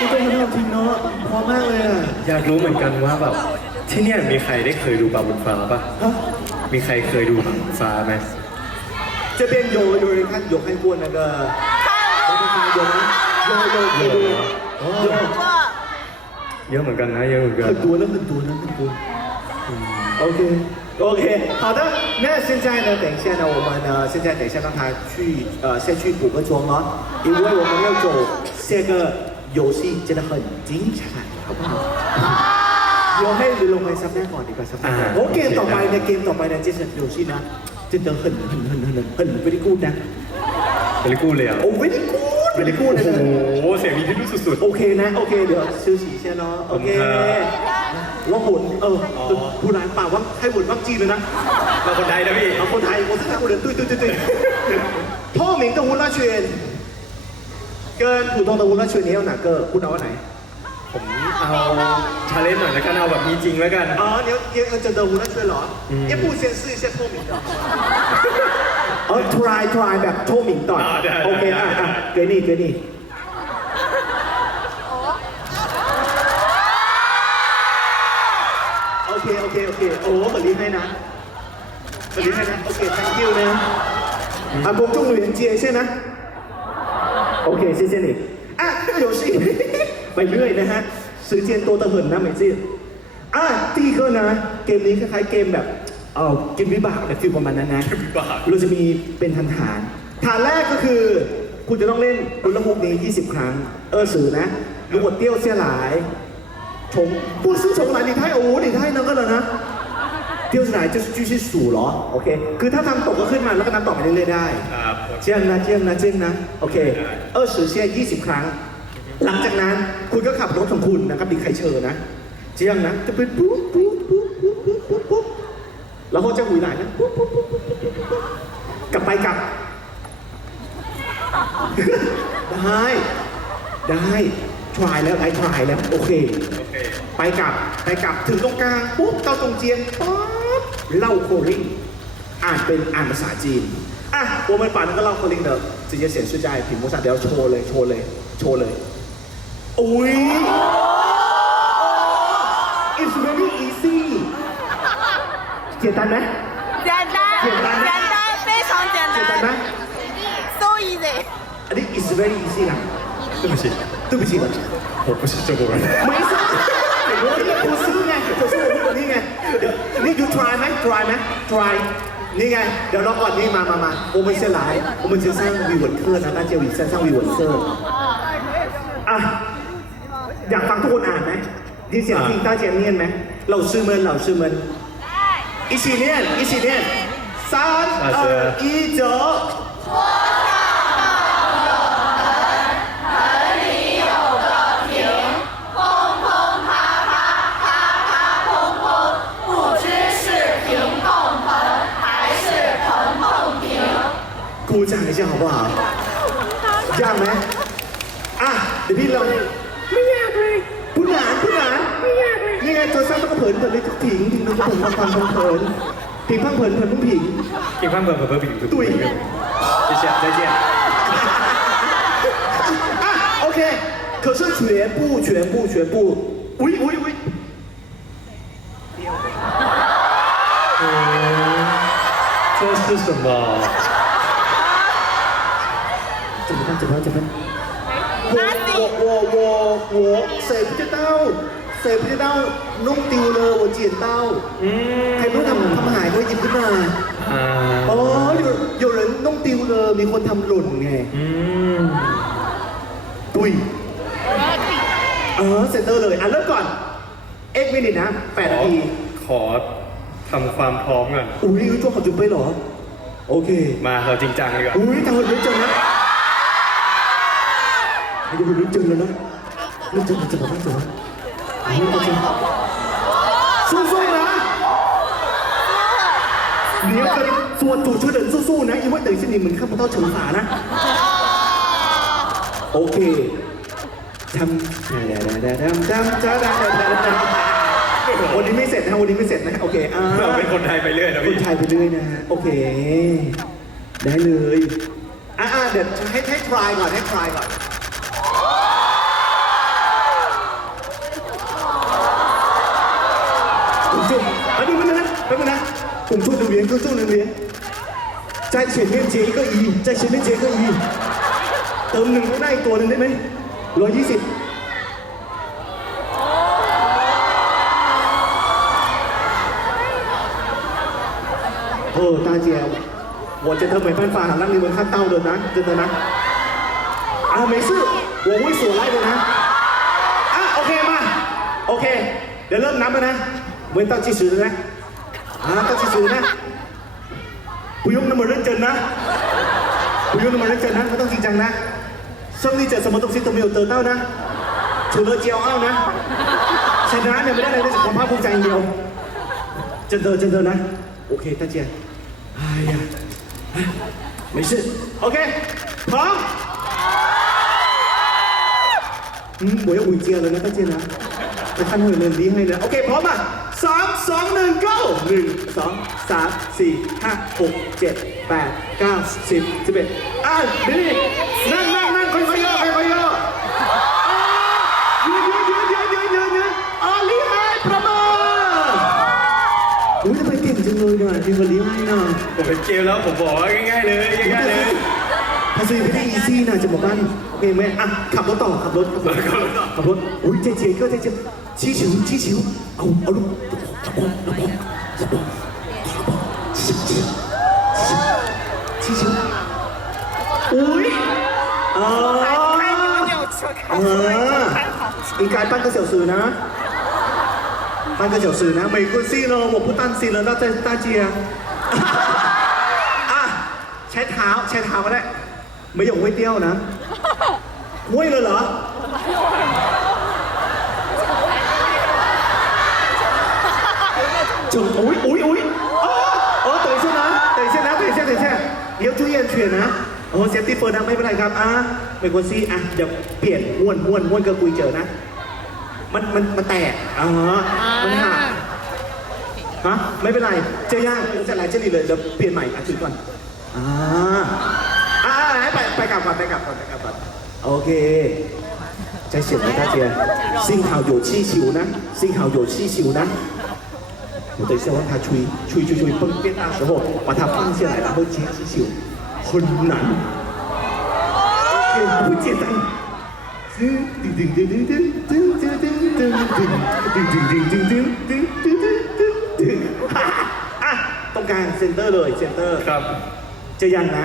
ทุกคนทำทีมเนาะพอมากเลยอ่ะ อยากรู้เหมือนกันว่าแบบที่เนี่ยมีใครได้เคยดูปลาบนฟ้าปะ ฮะ มีใครเคยดูปลาบนฟ้าไหม 这边有有人看有看过那个有看有吗？有有有有有， เยอะเหมือนกันนะเยอะเหมือนกัน 很多呢很多呢很多。OK OK，好的，那现在呢，等一下呢，我们呢，现在等一下让他去呃先去补个妆哦，因为我们要走下个 游戏真的很精彩，好不好？เดี๋ยวให้ลงไปซับแน่ก่อนดีกว่าซับแน่ก่อนโอ้เกมต่อไปในเกมต่อไปในเจสันโยชินะจะเดินเหินเหินเหินเหินเหินไม่ได้กูดนะ เบลิกูเลยอ่ะ โอ้ไม่ได้กูดไม่ได้กูด โอ้ นะ โหเสียงมีพิรุษสุด โอเคนะ โอเค เดี๋ยวซื้อสีเชียเนาะโอเคว่าหมุนเออผู้ร้านป่าว่าให้หมุนวัคจีนเลยนะ ๆเราคนไทยนะพี่ เอาคนไทยคนไทยคนเดินตุ้ยตุ้ยตุ้ยตุ้ย เกินผูดตรงตะวุ้นแล้วชื่อนี้เอาหนักเกินคุณเอาอันไหนผมเอาชาเลนจ์หน่อยแล้วกันเอาแบบมีจริงแล้วกัน อ๋อเดี๋ยวเดี๋ยวจะตะวุ้นแล้วชื่อหรออืม เอ๊ะพูดเสียงซื่อเสียงโคมิกเหรอเออ try try แบบโชว์หมิงต่อยอโอเคอะอะเกรนี่เกรนี่โอเคโอเคโอเคโอ้บริให้นะบริให้นะโอเค thank you นะอะกงจุ้งเหรียญเจียใช่ไหม โอเคเซียนอีกอะโยชิไปเรื่อยนะฮะซื้อเจียนตัวตะเหินนะเมือซีอะตีก็นะ เกมนี้คล้ายๆเกมแบบเออเกมวิบากแบบฟิลประมาณนั้นนะวิบากเราจะมีเป็นฐานฐานฐานแรกก็คือ คุณจะต้องเล่นคุณละมุกนี้ 20 ครั้ง เออสื่อนะลูกบดเตี้ยวเสียหลายชงพูดซื้อชงหลายดีท้ายโอ้ดีท้ายนั่นก็แล้วนะ 掉下来就是继续数เหรอโอเค คือถ้าทำตกก็ขึ้นมาแล้วก็นับต่อไปเรื่อยๆได้ ครับ เจียงนะเจียงนะเจียงนะ โอเค เออสื่อเชีย20 ครั้ง หลังจากนั้นคุณก็ขับรถของคุณนะครับมีใครเชิญนะเจียงนะ จะเป็นปุ๊บปุ๊บปุ๊บปุ๊บปุ๊บปุ๊บปุ๊บแล้วเขาจะหุยหลายนะปุ๊บปุ๊บปุ๊บปุ๊บปุ๊บปุ๊บปุ๊บกลับไปกลับ ได้ ได้ try แล้วไอ้ try แล้ว โอเค โอเค ไปกลับ ไปกลับ ถึงตรงกลาง ปุ๊บเข้าตรงเจียงป๊บ เล่าโคลิงอ่านเป็นอ่านภาษาจีน อ่ะ我们把那个เล่าโคลิงเดี๋ยว直接显示在屏幕上เดี๋ยวโชว์เลย โชว์เลย โชว์เลย อุ้ย it's very easy 简单ไหม 简单，简单简单，非常简简单ไหม 单，so easy。 อันนี้ it's very easy นะ 对不起对不起了我不是中国人没事 แล้วเนี่ซื้อไงกูซื้อตัวนี่ไงเดี๋ยวนี่ดู try ไหม try ไหม try นี่ไง เดี๋ยวน้องก่อนนี่มามามาโอเม่ใช่หลายโอเมนเซลสร้างวีวเวิร์ดเคอร์นะตาเจียวอีกสร้างวีวเวิเซอร์อะอยากฟังทุกคนอ่านไหมดีเสียงพิงต้าเจียนเนียนไหมเราซื้อเมินเราซื้อเมินอีซีเนียนอีซีเนียนสามเอออีโจ 一下好不好ยากไหมอ่ะเดี๋ยวพี่ลองไม่ยากเลยผู้หลานผู้หลานไม่ยากเลยนี่ไงตัวซ้ำต้องเผินเผินเลยทุกถิงถิงต้องเผินมาฟังเผินถิงพังเผินเผินพุ่งผิง กินข้าวเบอร์เบอร์เบอร์饼对谢谢再见啊，OK，可是全部全部全部，喂喂喂，这是什么 จะเป็นโวโวโววเสพพิจเต้าเสพพิจเต้านุ่งติวเลยหัวเจียนเต้าใครเพิ่งทำทำหายเขาหยิบขึ้นมาอ๋ออยู่อยู่เลยนุ่งติวเลยมีคนทำหล่นไงตุยเออเซนเตอร์เลยอะเริ่มก่อนเอ็กวินินะแปดนาทีขอทำความพร้อมก่อนอุ้ยตัวขอจุ๊ไปเหรอ โอเค มาเราจริงจังเลยกว่าอุ้ยทำคนรู้จังนะ มันจะเป็นลิ้นจืงเลยนะลิ้นจืงมันจะบอกว่าหวยสู้ๆนะเดี๋ยวกันส่วนจู่ชื่อเดินสู้ๆนะอีว่าเต๋อชนินเหมือนข้าพเจ้าเฉิงสานะ โอเคทำดาดาดาดาดาดาดาดาดาวันนี้ไม่เสร็จนะวันนี้ไม่เสร็จนะโอเคอ่าเราเป็นคนไทยไปเรื่อยนะพี่คนไทยไปเรื่อยนะะโอเค ได้เลยอ่าเดี๋ยวให้ให้ทรายก่อนให้ทรายก่อน 拱住的圆，跟住的圆，在前面接一个一，在前面接一个一，เติมหนึ่งข้างหน้าอีกตัวหนึ่งได้ไหมร้อยยี่สิบ哦，大姐，我真的没办法让你们看到的呢，真的呢。啊，没事，我会锁来的呢。啊，OK 嘛，OK，เดี๋ยวเริ่มนับแล้วนะเว้นตั้ง计时了นะ 아까지수네 부용 넘어를 쪘 나? 부용 넘어를 쪘 나? 뭐ต้องจริงจังนะส้มนี่เจอสมมติต้ซิตมิวเตอร์เต้านะชูเลอเจียวเอานะชนะเนี่ยไม่ได้อะไรเลยจากความภาคภูมิใจเดียวเจนเตอร์จนเตอร์นะโอเคตาเจียช่โอเคพร้อมอืมบอกว่要回家了นะตาเจียนะไปขั้นหัวเงินดีให้เลยโอเคพร้อมอะ สามสองหนึ่ง go หนึ่งสองสามสี่ห้าหกเจ็ดแปดเก้าสิบสิบเอ็ดอะดีนั่งนั่งนั่งค่อยๆย่อค่อยๆย่ออ่ายืนยืนยืนยืนยืนยืนยืนอ่าลีไฮประเมินอุ้ยทำไมเก่งจังเลยเนี่ยยืนกับลีไฮน่ะผมเป็นเกมแล้วผมบอกว่าง่ายๆเลยง่ายๆเลยภาษีไม่ได้อีซี่นะจะบอกว่าโอเคไหมอะขับรถต่อขับรถขับรถขับรถอุ้ยเจ๊เจ๊ก็เจ๊เจ๊ชี้ชิวชี้ชิวเอาเอาลูก อุ้ยเอออินกการปั้นกระเสียวซื้อนะปั้นกระเสียวซื้อนะไม่กุซี่เราหมดผู้ตันซีแล้วน่าจ้าเจียอะใช้เท้าใช้เท้าก็ได้ไม่หยงไว้เตี้ยวนะไว้เลยเหรอ 就อุ้ยอุ้ยอุ้ย哦哦等一下นะ等一下นะ等一下等一下你要注意安全นะโอ้เซฟตี้เฟิร์นะไม่เป็นไรครับอ่ะไม่ควรซีอ่ะเดี๋ยวเปลี่ยนม้วนม้วนม้วนกับกุยเจอนะ มันมันมันแตกอ๋อมันหักฮะไม่เป็นไรเจ๊ย่างจะไรเจลีเลยเดี๋ยวเปลี่ยนใหม่อ่ะถือก่อนอ่าอ่าให้ไปไปกลับก่อนไปกลับก่อนไปกลับก่อนโอเคใจเสียงนะ大姐幸好有气球呢幸好有气球呢 我等一下让他吹吹吹吹蹦变大时候把它放下来然后接气球很难也不简单噔噔噔噔噔噔噔噔噔噔噔噔噔噔噔噔噔อ่ะตรงกลางเซนเตอร์เลยเซนเตอร์ ครับ 这样呢，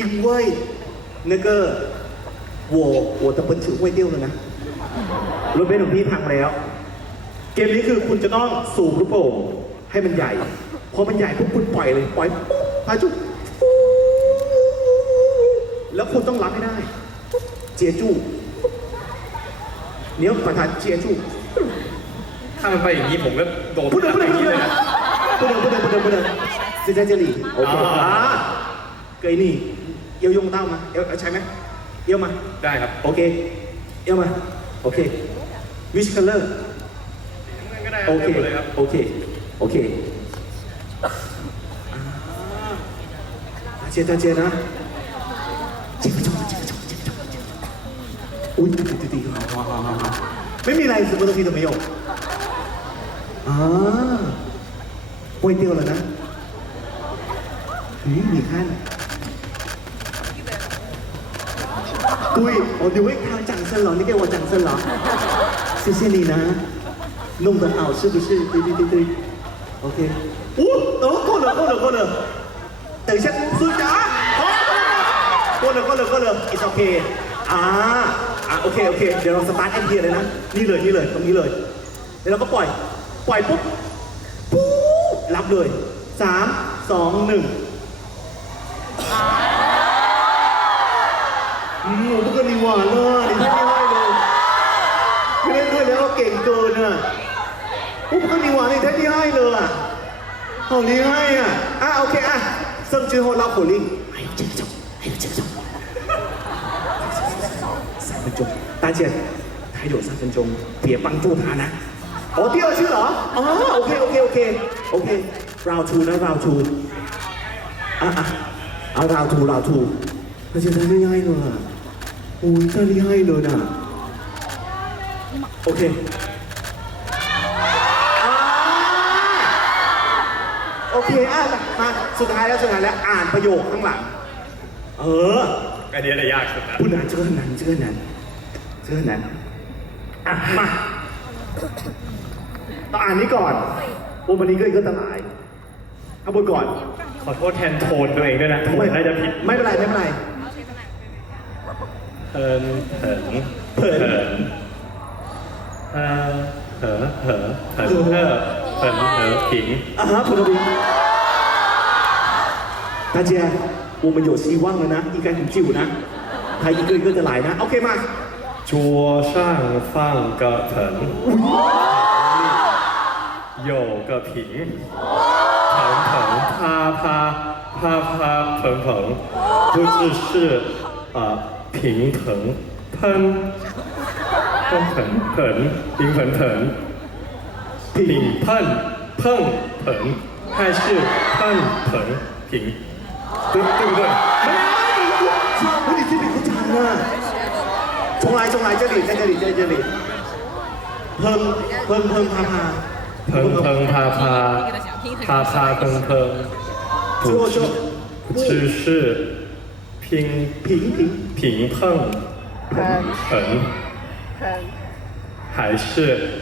因为那个我我的本ถือห้วยเตี้ยวเลยนะรถเบนซ์ของพี่พังแล้ว เกมนี้คือคุณจะต้องสูบลูกโป่งให้มันใหญ่ พอมันใหญ่ปุ๊บคุณปล่อยเลยปล่อยปุ๊บพาจุแล้วคุณต้องรับให้ได้ เจียจูเนี้ยประธานเจียจูถ้ามันไปอย่างนี้ผมก็โดนพูดเดิมพูดเดิมพูดเดิมพูดเดิมพูดเดิมพูดเดิมพูดเดิมซินเจลี่โอเคเกยนี่เอียวยงเต้ามาเอีวใช่ไหมเอียวมา ได้ครับ โอเค เอียวมา โอเค which color โอเค หมเลยครับ โอเค โอเคอ่าเจนนะเจนนะเจนไปจงเจนไปจงเจนไปจงเจนไปจงอุ้ยตีตีตีมาฮ่าฮ่ามาไม่มีอะไรสมมติที่ตรงนี้หอกอ่าก๋วยเตี๋ยวเหรอนะหืมมีขั้นกุ้ยโอ้ดิวเว้ยทางจังเซนเหรอนี่แกว่าจังเซนเหรอซิซิลีนะ 弄得好是不是？对对对对，OK。哦，哦，够了够了够了，等一下，苏家，好，够了够了够了，it's OK อ่าอ่าโอเคโอเค เดี๋ยวเราสตาร์ทเอ็นทีเลยนะ นี่เลยนี่เลยตรงนี้เลยเดี๋ยวเราก็ปล่อย ปล่อยปุ๊บปุ๊บรับเลยสามสองหนึ่งอืม我不跟你玩了，你 หวานี่ได้ที่ให้เลยอะของนี่ให้อะอะโอเคอะซึ่งชื่อโฮเราโคลิ่งให้เราเจอจงให้เราเจอจงสามเป็นจงตาเจียนให้โดดสามเป็นจงเปียปังตู้ทานะอ๋อเตี้ยวชื่อเหรออ๋อโอเคโอเคโอเคโอเคราวทูนะราวทูอะอะเอาราวทูราวทูเราจะได้ง่ายเลยอะโอ้ยได้ง่ห้เลยนะโอเค โอเคอะมาสุดท้ายแล้วสุดท้ายแล้วอ่านประโยคข้างหลัง เอออันนี้อะไรยากสุดนะพูดนานเชื่อนั้นเชื่อนั้นเชื่อนั้นอะมาต้องอ่านนี้ก่อนวันนี้ก็อีกก็ตลายเอาบทก่อน ขอโทษแทนโทนตัวเองด้วยนะไม่ได้จะผิดไม่เป็นไรไม่เป็นไรเอิมเถิงเผินเออเออเออเออ Phần nở kính อ่าฮะคุณทวีตาเจียวงประโยชน์ซีว่างแล้วนะ อีกันถึงจิ๋วนะ ไทยอีกเกินก็จะหลายนะ โอเคมา Chúa sang phang cờ thần Dầu cờ kính Thần thần pa pa Pa pa thần thần Bố chỉ sư à, Kính thần Thân Thân thần thần Kính thần thần 平碰碰盆还是碰盆平？对对不对？没有，我你这里不长啊，重来重来，这里在这里在这里，砰砰砰啪啪，砰砰啪啪，啪啪砰砰，最后就不知是拼平平，平碰盆盆盆还是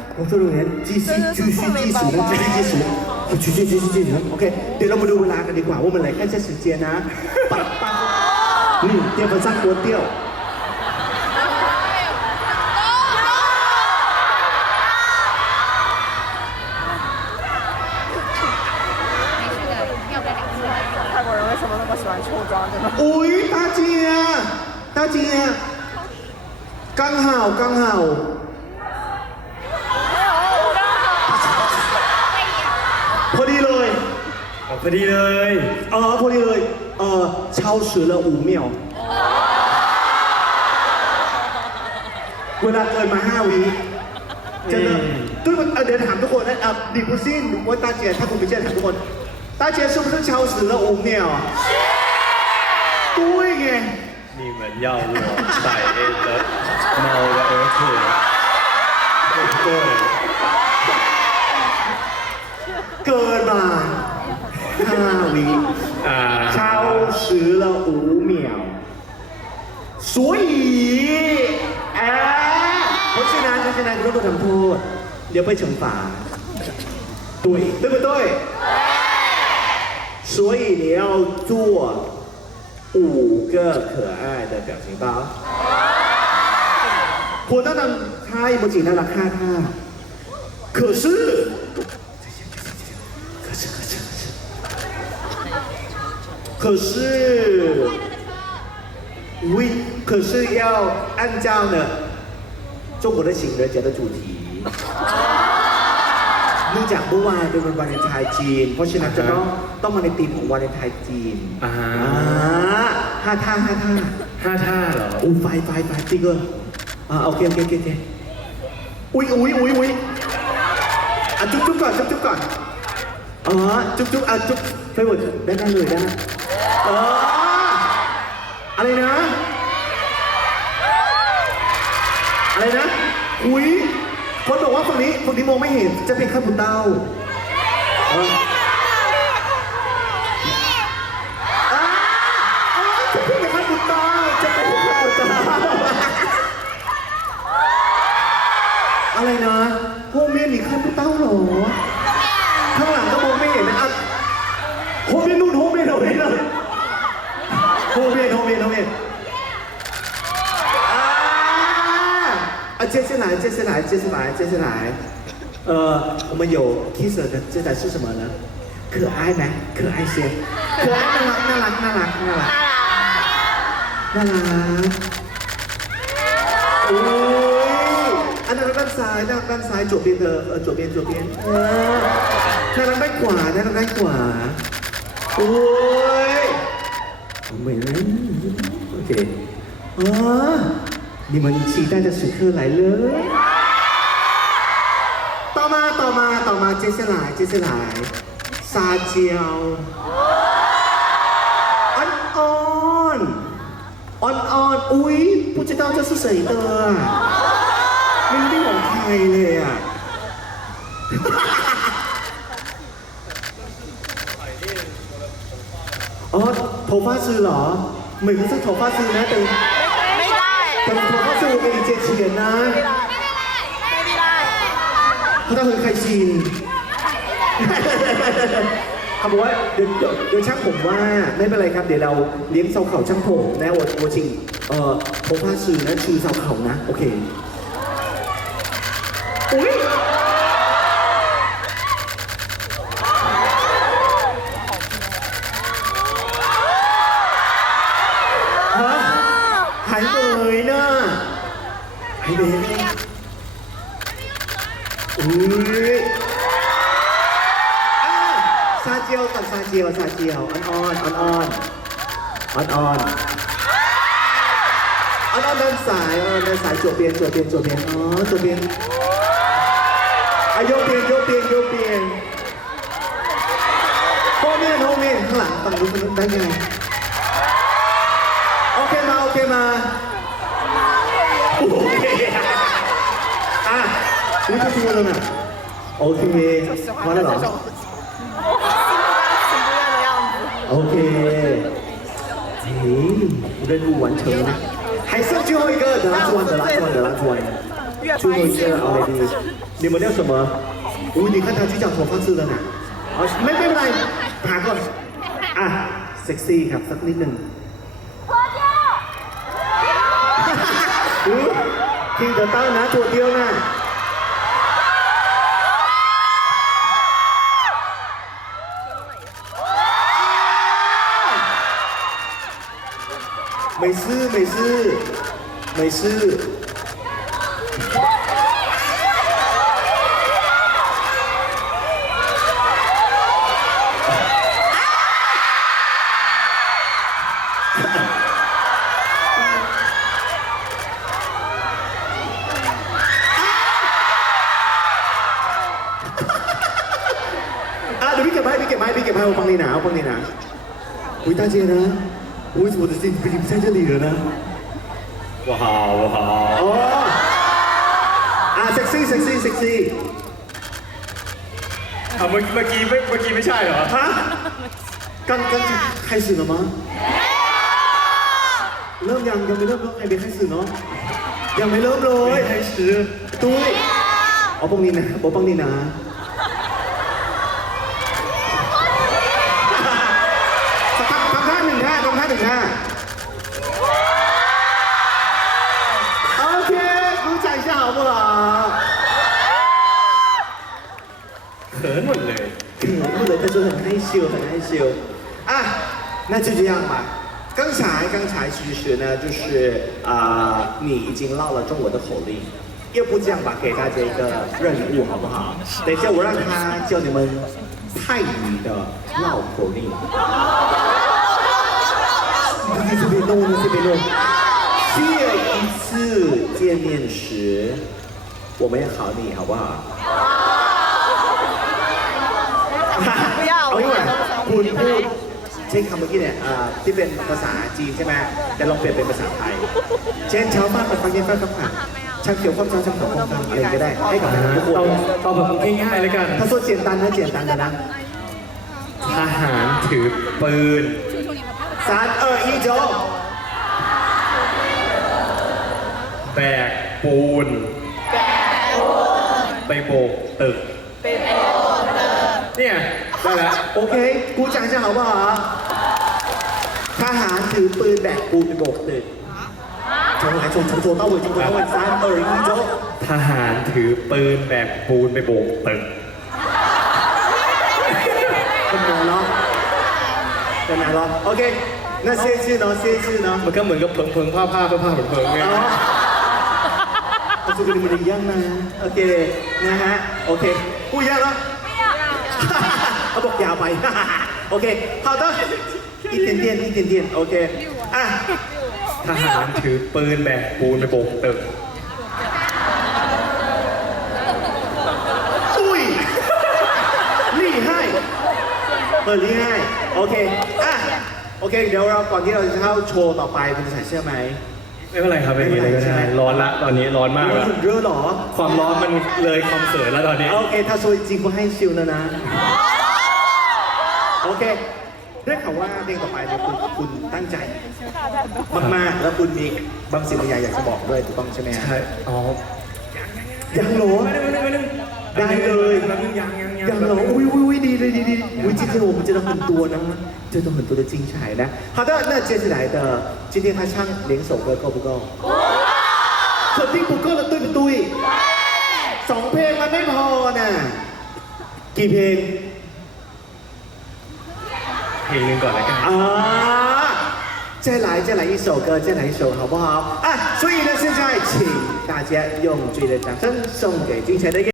ผมสรุปเห็นจีซีจูซีจีสูงจีซีจีสูงจูซีจีซีจีสูงโอเค เดี๋ยวเรามาดูเวลากันดีกว่าว่ามันอะไรแค่เจ็ดสิเจียนะปัดปัดนี่เตี้ยวมันสั้ตัวเตี้ยว 超时了五秒เวลาเกินมาห้าวิจะเริ่มทุกคนเอ่อเดี๋ยวถามทุกคนนะอ่ะดิบุซินหรือว่าตาเจียถ้าคุณไม่เชื่อถามทุกคนตาเจีย是不是超时了五秒啊对ไง 你们要我宰了猫的儿子，对不对？ เกินมาห้าวิ 啊，超时了五秒所以อ่าเพราะฉะนั้นเพราะฉะนั้นคุณต้องโดนทำโทษเดี๋ยวไป惩罚对对不对所以你要做五个可爱的表情包คุณต้องทำท่าอิโมจิน่ารักห้าท่า可是 可是，喂，可是要按照呢中国的情人节的主题。เนื่องจากเมื่อวานเป็นวันวาเลนไทน์จีน เพราะฉะนั้นจะต้องต้องมาในธีมของวาเลนไทน์จีน อ่า ห้าท่าห้าท่า ห้าท่าเหรอ อู้ไฟไฟไฟติ๊กเกอร์อ่าโอเคโอเคโอเคโอเคอุ้ยอุ้ยอุ้ยอุ้ยอ่ะจุ๊บจุ๊บก่อนจุ๊บจุ๊บก่อนอ๋อจุ๊บจุ๊บอ่ะจุ๊บไปหมดได้ได้เลยได้นะ อ๋ออะไรนะ อะไรนะ อุ้ยคนบอกว่าฝั่งนี้ฝั่งนี้มองไม่เห็นจะเป็นข้าวบุญเต้าอ๋ออ่าอ๋อจะเป็นข้าวบุญเต้าจะเป็นข้าวบุญเต้าอะไรนะโฮเมนนี่ข้าวบุญเต้าเหรอ ข้างหลังก็มองไม่เห็นนะอะโฮเมนนู่นโฮเมนโฮเมนเลยโฮเมนโฮเมนโฮเมน啊！啊，接下来，接下来，接下来，接下来，呃，我们有 kisser 的，这台是什么呢？可爱吗？可爱些，可爱，那拉那拉那拉那拉那拉，哦，啊，那个刚才，那个刚才左边的，呃，左边左边，呃，那个单管，那个单管，喂，美人，OK，啊。你们期待的时刻来了。ต่อมาต่อมาต่อมา接下来接下来撒娇อ่อนอ่อนอ่อนอ่อนอุ้ย不知道这是谁的啊ไม่รู้เป็นของใครเลยอ่ะ อ๋อ头发丝เหรอเหมือนเขาซื้อ头发丝นะแต่ เขียนนะเขาต้องเห็นใครชีนเขาบอกว่าเดี๋ยวเดี๋ยวเดี๋ยวช่างผมว่าไม่เป็นไรครับ เดี๋ยวเราเลี้ยงเสาเข่าช่างผมนะโอโจริงเออผมพาชื่อนะชื่อเสาเข่านะ โอเคอุ้ย หายเหมยอุ้ยอะซาเจียวกับซาเจียวซาเจียวอ่อนอ่อนอ่อนอ่อนอ่อนอ่อนอ่อนเดินสายอ่อนเดินสายจวบเบียนจวบเบียนจวบเบียนอ๋อจวบเบียนอะโยกเบียนยกเบียนยกเบียนโฮเมียนโฮเมียนข้างหลังฝั่งนู้นฝั่งนู้นได้ไงโอเคมาโอเคมาโอเคอะ อุ้ยจะชัวร์แล้วนะโอเคพอแล้วเหรอ 这种情不愿的样子。 โอเคเฮ้ย任务完成了还剩最后一个的拉出完的拉出完的拉出完越最后一发越个 already 你们叫什么อุ้ย你看他去讲头发丝了นะเอาไม่ไม่เป็นไรหาก่อนอ่ะเซ็กซี่ครับสักนิดหนึ่งอุ๊ย听得到นะตัวเดียวนะ ซื่อไม่ซื่อไม่ซื่อะเดี๋ยวพี่เก็บไห้พี่เก็บไห้พี่เก็บไห้ฟังนี่หนาวฟังนี่หนาวอุ้ยตาเจนะ 呢？为什么我的心不不在这里了呢？我好，我好。哦，啊，sexy sexy sexy， อ่ะเมื่อเมื่อกี้ไม่เมื่อกี้ไม่ใช่เหรอ 啊，刚刚就开始了吗？เริ่มยังยังไม่เริ่มเริ่มใครเป็น开始เนาะยังไม่เริ่มเลย ไม่ให้ซื้อ ตุ้ยเอา 羞，很害羞啊，那就这样吧。刚才刚才其实呢，就是啊、你已经唠了中文的口令，要不这样吧，给大家一个任务好不好？等一下我让他教你们泰语的绕口令。你这边弄呢，这边弄。下一次见面时，我们要考你，好不好？ เอา我ดีกว่า我คุณพูดใช้คำเมื่อกี้เนี่ยอ่าที่เป็นภาษาจีนใช่ไหมแต่ลองเปลี่ยนเป็นภาษาไทย เช่นเช้าบ้านกับฟังเย็นฟ้ากับผ่านช่างเขียวข้ามช้าช่างขาวข้ามกลางอะไรก็ได้ ให้กับทุกคนเอาเอาแบบง่ายๆเลยกัน ถ้าส่วนเจียนตันนะเจียนตันกันนะทหารถือปืนสามเอออีโจแบกปูน ไปโบกตึก เนี่ย ได้แล้ว โอเค กูจ่ายจะเอาป่าทหารถือปืนแบกปูนไปโบกตึกชงหลายชงชงโตเต้าเวยชงโตเต้าเวยซ้ายเอออีโจ๊กทหารถือปืนแบกปูนไปโบกตึกเป็นไงเนาะเป็นไงเนาะโอเคน่าเสียชื่อเนาะเสียชื่อเนาะมันก็เหมือนกับเพิงเพิงผ้าผ้าผ้าผ้าเพิงเพิงไงเอาสุกุลิมันยังนะโอเคนะฮะโอเคกูดยากเนาะไม่ยาก เขาบอกยาวไป โอเคเคาน์ตอร์อีทียนเทียนอีทียนเทียนโอเคอะทหารถือปืนแบกปูนไปโบกตึกอุ้ยนี่ให้เปิดนี่ให้โอเคอะโอเค เดี๋ยวเราก่อนที่เราจะเข้าโชว์ต่อไปคุณใส่เสื้อไหม ไม่เป็นไรครับไม่เป็นไรก็ได้ร้อนละตอนนี้ร้อนมากละเยอหรอ ความร้อนมันเลยความเสือแล้วตอนนี้ โอเค ถ้าโชว์จริงก็ให้ชิลนะนะ อเคได้ข่าวว่าเพลงต่อไปเนี่ยคุณคุณตั้งใจ มากๆ แล้วคุณมีบางสิ่งบางอย่างอยากจะบอกด้วยถูกต้องใช่ไหมฮะ ใช่อ๋อ ยังเหรอ ไม่ได้ไม่ได้ไม่ได้ ได้เลย แป๊บนึงยังยังยัง ยังเหรออุ้ยอุ้ยอุ้ยดีเลยดีดีอุ้ย今天我们真的很多呢真的很多的精彩呢好的那接下来的今天他唱两首歌够不够肯定不够了对不对สองเพลงมันไม่พอน่ะกี่เพลง เพลงหนึ่งก่อนแล้วกัน 啊，再来再来一首歌，再来一首好不好？啊，所以呢，现在请大家用最的掌声送给精彩的一个。